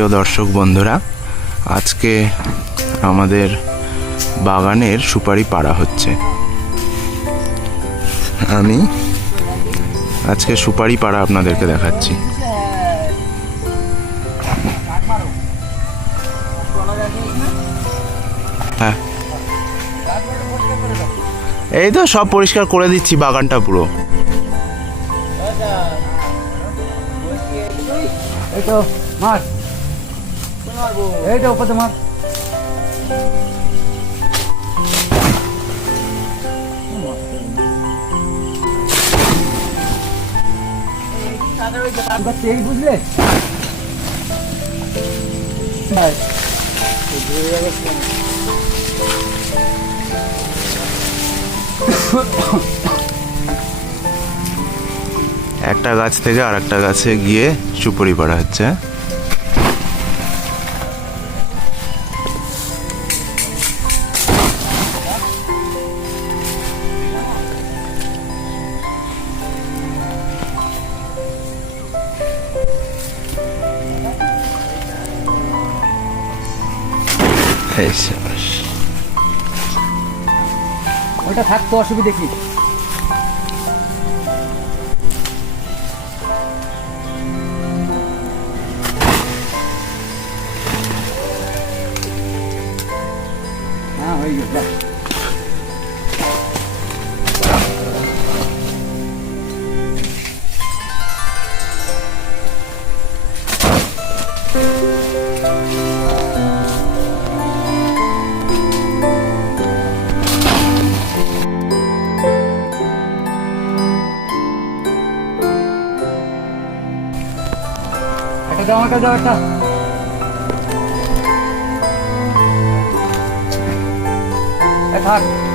প্রিয় দর্শক বন্ধুরা, আজকে আমাদের বাগানের সুপারি পাড়া হচ্ছে। আমি আজকে সুপারি পাড়া আপনাদেরকে দেখাচ্ছি। হ্যাঁ। এই তো সব পরিষ্কার করে দিচ্ছি বাগানটা পুরো। এই তো এই উপরে মাছ তেল বুঝলে। একটা গাছ থেকে আর একটা গাছে গিয়ে সুপারি পাড়া হচ্ছে। ওটা থাকতো অসুবিধে কি? হ্যাঁ হয়ে গেল একটা। এ থাক।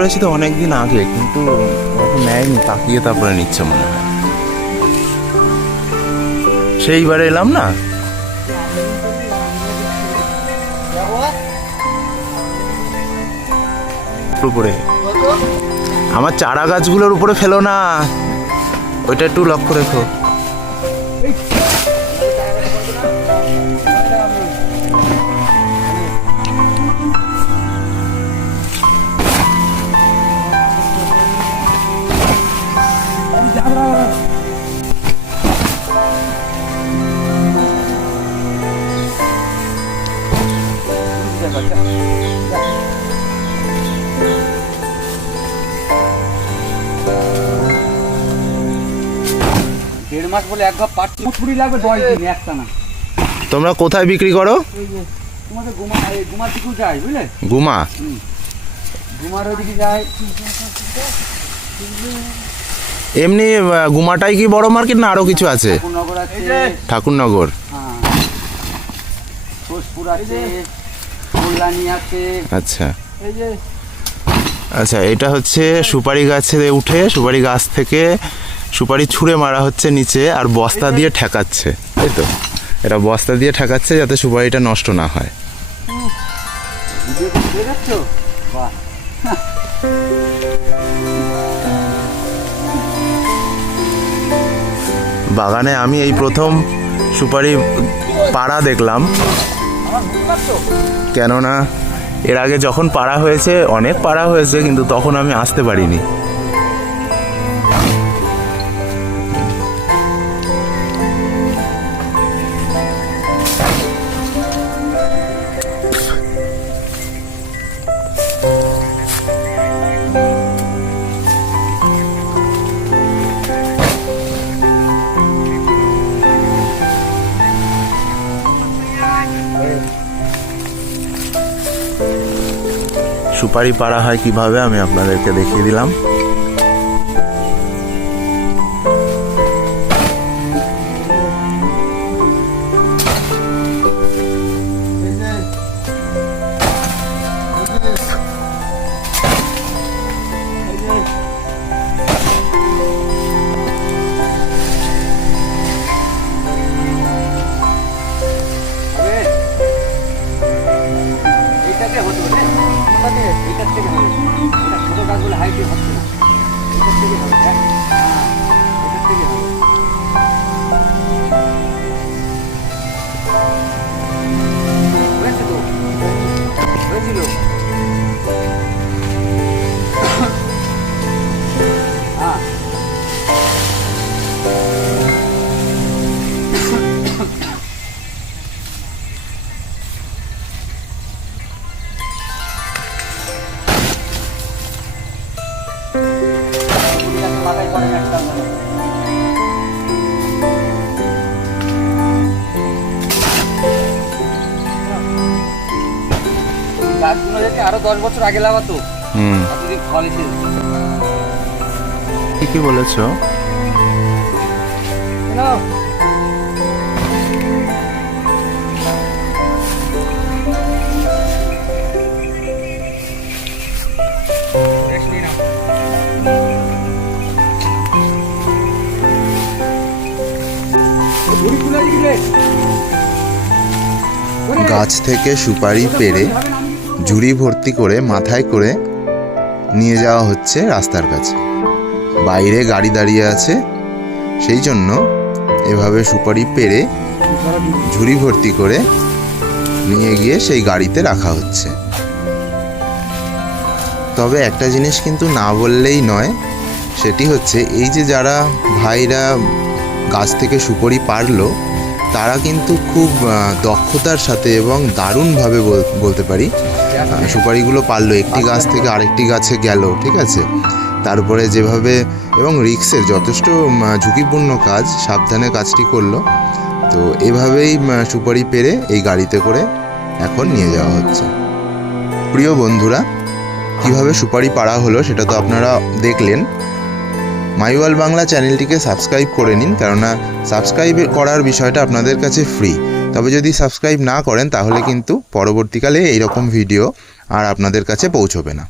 করেছি তো অনেকদিন আগে, কিন্তু নেয়নি, তাকিয়ে তারপরে নিচ্ছে মনে হয়। সেইবারে এলাম না? উপরে। আমার চারা গাছগুলোর উপরে ফেলো না। ওইটা একটু লক্ষ্য রেখো। মাস বলে একবার পাচ্ছি ছুরি লাগবে দশ দিন একটা না তোমরা কোথায় বিক্রি করো? তোমাদের গুমা গুমার দিকেও যায় বুঝলে? গুমা? গুমার ওইদিকে যায়। এমনি গুমাটাই কি বড় মার্কেট না আরও কিছু আছে? ঠাকুরনগর হ্যাঁ। আচ্ছা। আচ্ছা এটা হচ্ছে সুপারি গাছে উঠে সুপারি গাছ থেকে সুপারি ছুঁড়ে মারা হচ্ছে নিচে আর বস্তা দিয়ে ঠেকাচ্ছে। তাই তো। এটা বস্তা দিয়ে ঠেকাচ্ছে যাতে সুপারিটা নষ্ট না হয়। বাগানে আমি এই প্রথম সুপারি পাড়া দেখলাম। কেননা এর আগে যখন পাড়া হয়েছে অনেক পাড়া হয়েছে কিন্তু তখন আমি আসতে পারিনি। সুপারি পাড়া হয় কীভাবে আমি আপনাদেরকে দেখিয়ে দিলাম। গাছগুলো হাইটে হচ্ছে না। এটার থেকে হবে হ্যাঁ। এটার থেকে হবে। হয়েছে তো? হয়েছিল? মাথায় করেন একটা। গাছগুলো যদি আরও দশ বছর আগে লাগাতো হুম এতদিন ফল এসে ঠিকই বলেছ। গাছ থেকে সুপারি করব? ঝুড়ি ভর্তি করে মাথায় করে নিয়ে যাওয়া হচ্ছে রাস্তার কাছে বাইরে গাড়ি দাঁড়িয়ে আছে, সেই জন্য এভাবে সুপারি পেরে ঝুড়ি ভর্তি করে নিয়ে গিয়ে সেই গাড়িতে রাখা হচ্ছে তবে একটা জিনিস কিন্তু না বললেই নয়, সেটি হচ্ছে এই যে যারা ভাইরা গাছ থেকে সুপারি পারল তারা কিন্তু খুব দক্ষতার সাথে এবং দারুণভাবে বল- বলতে পারি। সুপারিগুলো পারল। একটি গাছ থেকে আরেকটি গাছে গেল, ঠিক আছে? তারপরে যেভাবে, এবং রিক্সের যথেষ্ট ঝুঁকিপূর্ণ কাজ, সাবধানে কাজটি করল। তো এভাবেই সুপারি পেরে এই গাড়িতে করে এখন নিয়ে যাওয়া হচ্ছে। প্রিয় বন্ধুরা, কীভাবে সুপারি পাড়া হলো সেটা তো আপনারা দেখলেন। মাইওয়াল বাংলা চ্যানেলটিকে সাবস্ক্রাইব করে নিন, কেননা সাবস্ক্রাইব করার বিষয়টা আপনাদের কাছে ফ্রি তবে যদি সাবস্ক্রাইব না করেন, তাহলে কিন্তু পরবর্তীকালে এইরকম ভিডিও আর আপনাদের কাছে পৌঁছবে না।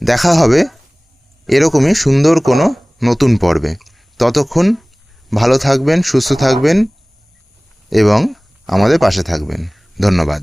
দেখা হবে এরকমই সুন্দর কোনো নতুন পর্বে। ততক্ষণ ভালো থাকবেন, সুস্থ থাকবেন এবং আমাদের পাশে থাকবেন। ধন্যবাদ।